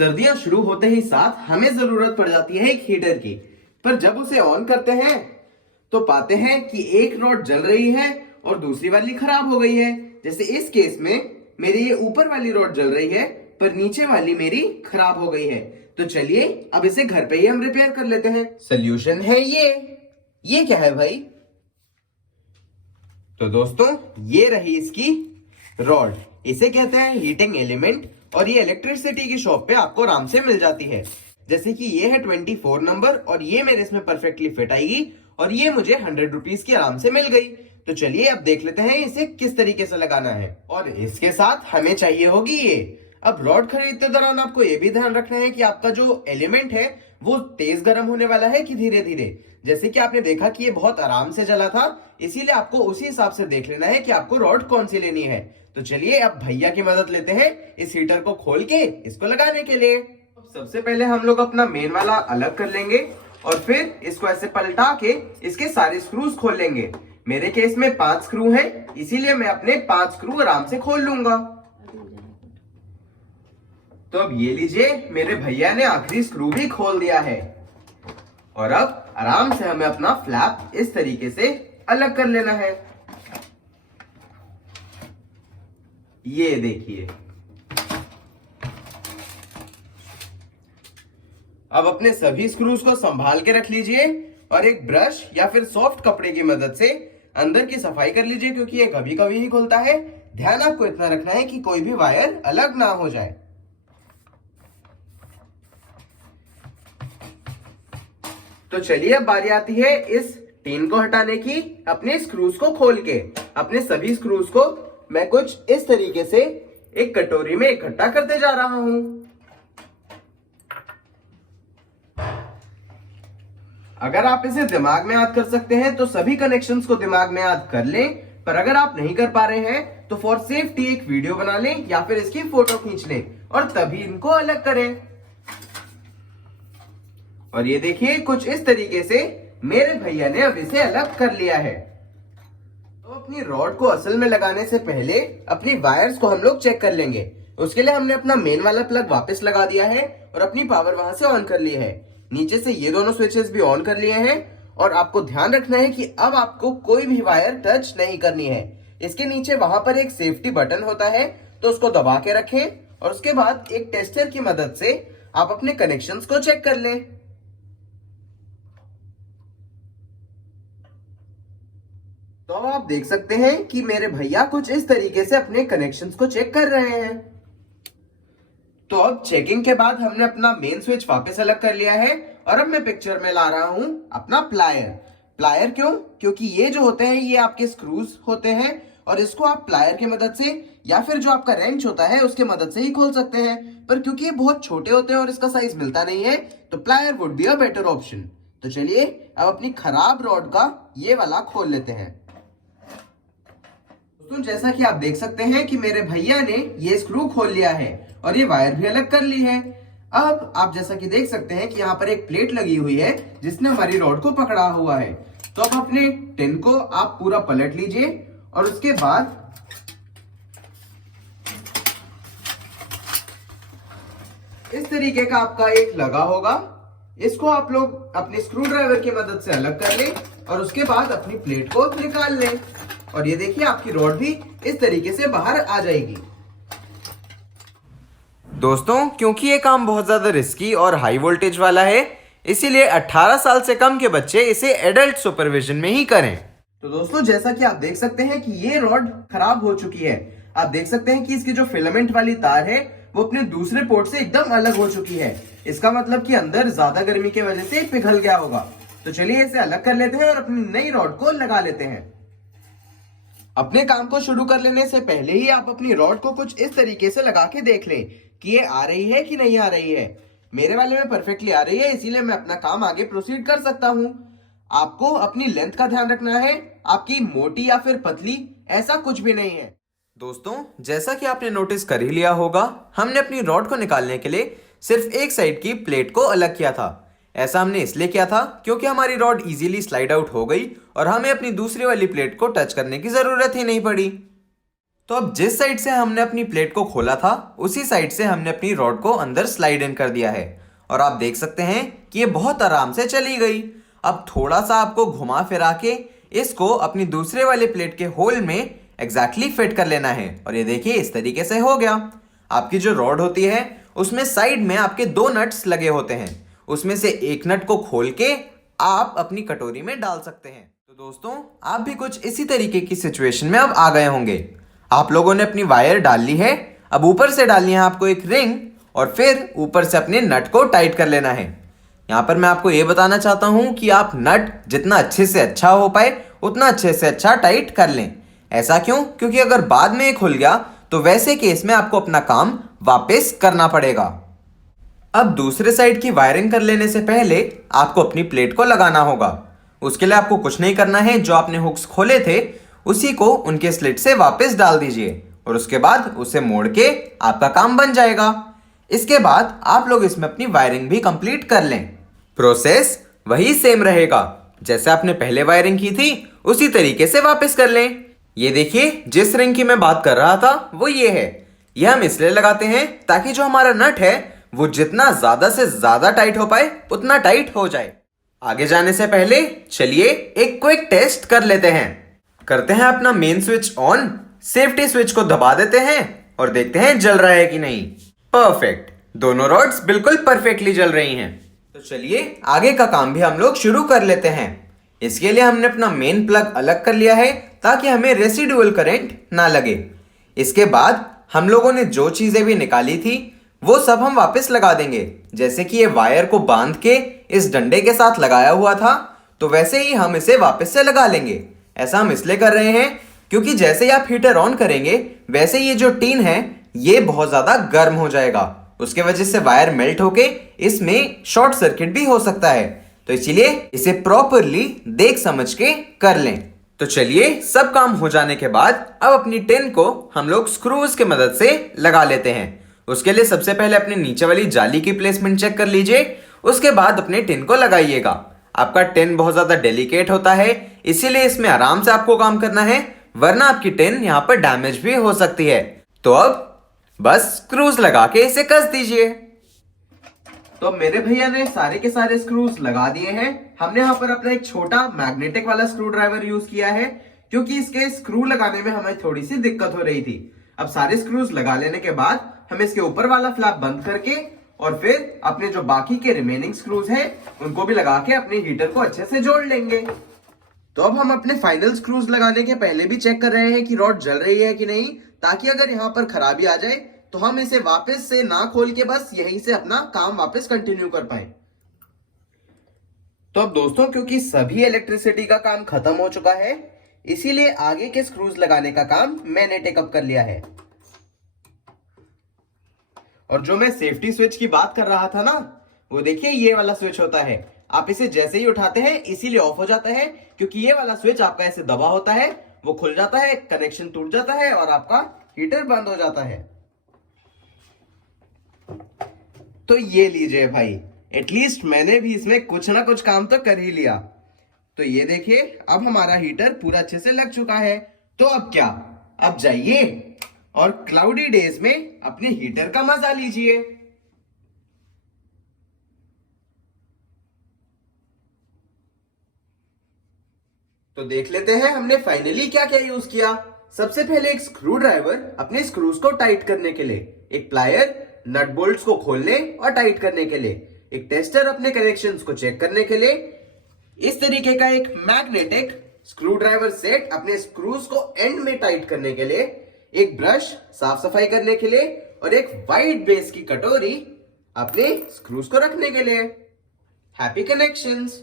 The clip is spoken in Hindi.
सर्दियां शुरू होते ही साथ हमें जरूरत पड़ जाती है एक हीटर की। पर जब उसे ऑन करते हैं तो पाते हैं कि एक रॉड जल रही है और दूसरी वाली खराब हो गई है। जैसे इस केस में मेरी ये ऊपर वाली रॉड जल रही है पर नीचे वाली मेरी खराब हो गई है। तो चलिए अब इसे घर पे ही हम रिपेयर कर लेते हैं। सोल्यूशन है ये क्या है भाई? तो दोस्तों ये रही इसकी रॉड। इसे कहते हैं हीटिंग एलिमेंट और ये इलेक्ट्रिसिटी की शॉप पे आपको आराम से मिल जाती है। जैसे कि ये है 24 नंबर और ये मेरे इसमें परफेक्टली फिट आएगी और ये मुझे 100 रुपीज की आराम से मिल गई। तो चलिए अब देख लेते हैं इसे किस तरीके से लगाना है। और इसके साथ हमें चाहिए होगी ये। अब रॉड खरीदते दौरान आपको ये भी ध्यान रखना है कि आपका जो एलिमेंट है वो तेज गर्म होने वाला है कि धीरे धीरे। जैसे कि आपने देखा कि ये बहुत आराम से जला था, इसीलिए आपको उसी हिसाब से देख लेना है कि आपको रॉड कौन सी लेनी है। तो चलिए अब भैया की मदद लेते हैं इस हीटर को खोल के इसको लगाने के लिए। सबसे पहले हम लोग अपना मेन वाला अलग कर लेंगे और फिर इसको ऐसे पलटा के इसके सारे स्क्रूज खोल लेंगे। मेरे केस में 5 स्क्रू हैं, इसीलिए मैं अपने 5 स्क्रू आराम से खोल लूंगा। तो अब ये लीजिए, मेरे भैया ने आखिरी स्क्रू भी खोल दिया है और अब आराम से हमें अपना फ्लैप इस तरीके से अलग कर लेना है। ये देखिए। अब अपने सभी स्क्रूज को संभाल के रख लीजिए और एक ब्रश या फिर सॉफ्ट कपड़े की मदद से अंदर की सफाई कर लीजिए, क्योंकि ये कभी कभी ही खुलता है। ध्यान आपको इतना रखना है कि कोई भी वायर अलग ना हो जाए। तो चलिए अब बारी आती है इस टीन को हटाने की। अपने स्क्रूज को खोल के अपने सभी स्क्रूज को मैं कुछ इस तरीके से एक कटोरी में इकट्ठा करते जा रहा हूं। अगर आप इसे दिमाग में याद कर सकते हैं तो सभी कनेक्शंस को दिमाग में याद कर लें, पर अगर आप नहीं कर पा रहे हैं तो फॉर सेफ्टी एक वीडियो बना लें या फिर इसकी फोटो खींच लें और तभी इनको अलग करें। और ये देखिए कुछ इस तरीके से मेरे भैया ने अब इसे अलग कर लिया है। तो अपनी रॉड को असल में लगाने से पहले अपनी वायर्स को हम लोग चेक कर लेंगे। उसके लिए हमने अपना मेन वाला प्लग वापस लगा दिया है और अपनी पावर वहां से ऑन कर ली है। नीचे से ये दोनों स्विचेस भी ऑन कर लिए हैं और आपको ध्यान रखना है कि अब आपको कोई भी वायर टच नहीं करनी है। इसके नीचे वहां पर एक सेफ्टी बटन होता है, तो उसको दबा के रखें और उसके बाद एक टेस्टर की मदद से आप अपने कनेक्शंस को चेक कर लें। तो अब आप देख सकते हैं कि मेरे भैया कुछ इस तरीके से अपने कनेक्शंस को चेक कर रहे हैं। तो अब चेकिंग के बाद हमने अपना मेन स्विच वापस अलग कर लिया है और अब मैं पिक्चर में ला रहा हूं अपना प्लायर क्यों? क्योंकि ये जो होते हैं ये आपके स्क्रूज होते हैं और इसको आप प्लायर की मदद से या फिर जो आपका रेंच होता है उसके मदद से ही खोल सकते हैं। पर क्योंकि ये बहुत छोटे होते हैं और इसका साइज मिलता नहीं है तो plier would be a better option. तो चलिए अब अपनी खराब रॉड का ये वाला खोल लेते हैं। दोस्तों जैसा कि आप देख सकते हैं कि मेरे भैया ने ये स्क्रू खोल लिया है और ये वायर भी अलग कर ली है। अब आप जैसा कि देख सकते हैं कि यहाँ पर एक प्लेट लगी हुई है जिसने हमारी रॉड को पकड़ा हुआ है। तो अब अपने टिन को आप पूरा पलट लीजिए और उसके बाद इस तरीके का आपका एक लगा होगा, इसको आप लोग अपने स्क्रू ड्राइवर की मदद से अलग कर लें और उसके बाद अपनी प्लेट को निकाल लें और ये देखिए आपकी रॉड भी इस तरीके से बाहर आ जाएगी। दोस्तों क्योंकि ये काम बहुत ज्यादा रिस्की और हाई वोल्टेज वाला है, इसीलिए 18 साल से कम के बच्चे इसे एडल्ट सुपरविजन में ही करें। तो दोस्तों जैसा कि आप देख सकते हैं कि ये रॉड खराब हो चुकी है। आप देख सकते हैं कि इसकी जो फिलामेंट वाली तार है वो अपने दूसरे पोर्ट से एकदम अलग हो चुकी है। इसका मतलब कि अंदर ज्यादा गर्मी की वजह से पिघल गया होगा। तो चलिए इसे अलग कर लेते हैं और अपनी नई रॉड को लगा लेते हैं। अपने काम को शुरू कर लेने से पहले ही आप अपनी रॉड को कुछ इस तरीके से लगा के देख लें कि ये आ रही है कि नहीं आ रही है। मेरे वाले में परफेक्टली आ रही है, इसीलिए मैं अपना काम आगे प्रोसीड कर सकता हूं। आपको अपनी लेंथ का ध्यान रखना है, आपकी मोटी या फिर पतली ऐसा कुछ भी नहीं है। दोस्तों जैसा कि आपने नोटिस कर ही लिया होगा, हमने अपनी रॉड को निकालने के लिए सिर्फ एक साइड की प्लेट को अलग किया था। ऐसा हमने इसलिए किया था क्योंकि हमारी रॉड इजीली स्लाइड आउट हो गई और हमें अपनी दूसरी वाली प्लेट को टच करने की जरूरत ही नहीं पड़ी। तो अब जिस साइड से हमने अपनी प्लेट को खोला था उसी साइड से हमने अपनी रॉड को अंदर स्लाइड इन कर दिया है और आप देख सकते हैं कि ये बहुत आराम से चली गई। अब थोड़ा सा आपको घुमा फिरा के इसको अपनी दूसरे वाले प्लेट के होल में एग्जैक्टली फिट कर लेना है और ये देखिए इस तरीके से हो गया। आपकी जो रॉड होती है उसमें साइड में आपके 2 नट्स लगे होते हैं, उसमें से एक नट को खोल के आप अपनी कटोरी में डाल सकते हैं। तो दोस्तों आप भी कुछ इसी तरीके की सिचुएशन में अब आ गए होंगे। आप लोगों ने अपनी वायर डाल ली है, अब ऊपर से डालनी है आपको एक रिंग और फिर ऊपर से अपने नट को टाइट कर लेना है। यहाँ पर मैं आपको ये बताना चाहता हूँ कि आप नट जितना अच्छे से अच्छा हो पाए उतना अच्छे से अच्छा टाइट कर लें। ऐसा क्यों? क्योंकि अगर बाद में ये खुल गया तो वैसे केस में आपको अपना काम वापस करना पड़ेगा। अब दूसरे साइड की वायरिंग कर लेने से पहले आपको अपनी प्लेट को लगाना होगा। उसके लिए आपको कुछ नहीं करना है, जो आपने हुक्स खोले थे उसी को उनके स्लिट से वापस डाल दीजिए और उसके बाद उसे मोड़ के आपका काम बन जाएगा। इसके बाद आप लोग इसमें अपनी वायरिंग भी कंप्लीट कर लें। प्रोसेस वही सेम रहेगा, जैसे आपने पहले वायरिंग की थी उसी तरीके से वापस कर लें। ये देखिए जिस रिंग की मैं बात कर रहा था वो ये है। ये हम इसलिए लगाते हैं ताकि जो हमारा नट है वो जितना ज्यादा से ज्यादा टाइट हो पाए उतना टाइट हो जाए। आगे जाने से पहले चलिए एक क्विक टेस्ट कर लेते हैं। करते हैं अपना main switch on, safety switch को दबा देते हैं और देखते हैं जल रहा है कि नहीं। परफेक्ट, दोनों रॉड्स बिल्कुल परफेक्टली जल रही हैं। तो चलिए आगे का काम भी हम लोग शुरू कर लेते हैं। इसके लिए हमने अपना मेन प्लग अलग कर लिया है ताकि हमें रेसिडुअल करंट ना लगे। इसके बाद हम लोगों ने जो चीजें भी निकाली थी वो सब हम वापस लगा देंगे। जैसे कि ये वायर को बांध के इस डंडे के साथ लगाया हुआ था तो वैसे ही हम इसे वापस से लगा लेंगे। ऐसा हम इसलिए कर रहे हैं क्योंकि जैसे ही आप हीटर ऑन करेंगे वैसे ये जो टीन है ये बहुत ज्यादा गर्म हो जाएगा, उसके वजह से वायर मेल्ट होके इसमें शॉर्ट सर्किट भी हो सकता है। तो इसीलिए इसे प्रॉपरली देख समझ के कर लें। तो चलिए सब काम हो जाने के बाद अब अपनी टिन को हम लोग स्क्रूज की मदद से लगा लेते हैं। उसके लिए सबसे पहले अपने नीचे वाली जाली की प्लेसमेंट चेक कर लीजिए, उसके बाद अपने टिन को लगाइएगा। आपका टिन बहुत ज्यादा डेलिकेट होता है इसीलिए इसमें आराम से आपको काम करना है, वरना आपकी टिन यहाँ पर डैमेज भी हो सकती है। तो अब बस स्क्रूज लगा के इसे कस दीजिए। तो मेरे भैया ने सारे के सारे स्क्रूज लगा दिए हैं। हमने यहाँ पर अपना एक छोटा मैग्नेटिक वाला स्क्रू ड्राइवर यूज किया है क्योंकि इसके स्क्रू लगाने में हमें थोड़ी सी दिक्कत हो रही थी। अब सारे स्क्रूज लगा लेने के बाद हम इसके ऊपर वाला फ्लैप बंद करके और फिर अपने जो बाकी के रिमेनिंग स्क्रूज हैं उनको भी लगा के अपने हीटर को अच्छे से जोड़ लेंगे। तो अब हम अपने फाइनल स्क्रूज लगाने के पहले भी चेक कर रहे हैं कि रॉड जल रही है कि नहीं, ताकि अगर यहाँ पर खराबी आ जाए तो हम इसे वापस से ना खोल के बस यहीं से अपना काम वापस कंटिन्यू कर पाए। तो अब दोस्तों क्योंकि सभी इलेक्ट्रिसिटी का काम खत्म हो चुका है इसीलिए आगे के स्क्रूज लगाने का काम मैंने टेकअप कर लिया है। और जो मैं सेफ्टी स्विच की बात कर रहा था ना, वो देखिए ये वाला स्विच होता है। आप इसे जैसे ही उठाते हैं इसीलिए ऑफ हो जाता है क्योंकि ये वाला स्विच आपका ऐसे दबा होता है, वो खुल जाता है, कनेक्शन टूट जाता है और आपका हीटर बंद हो जाता है। तो ये लीजिए भाई, एटलीस्ट मैंने भी इसमें कुछ ना कुछ काम तो कर ही लिया। तो ये देखिए अब हमारा हीटर पूरा अच्छे से लग चुका है। तो अब क्या, अब जाइए और क्लाउडी डेज में अपने हीटर का मजा लीजिए। तो देख लेते हैं हमने फाइनली क्या क्या यूज किया। सबसे पहले एक स्क्रू ड्राइवर अपने स्क्रूज को टाइट करने के लिए, एक प्लायर नट बोल्ट्स को खोलने और टाइट करने के लिए, एक टेस्टर अपने कनेक्शंस को चेक करने के लिए, इस तरीके का एक मैग्नेटिक स्क्रू ड्राइवर सेट अपने स्क्रूज को एंड में टाइट करने के लिए, एक ब्रश साफ सफाई करने के लिए और एक वाइट बेस की कटोरी अपने स्क्रूज को रखने के लिए। Happy connections.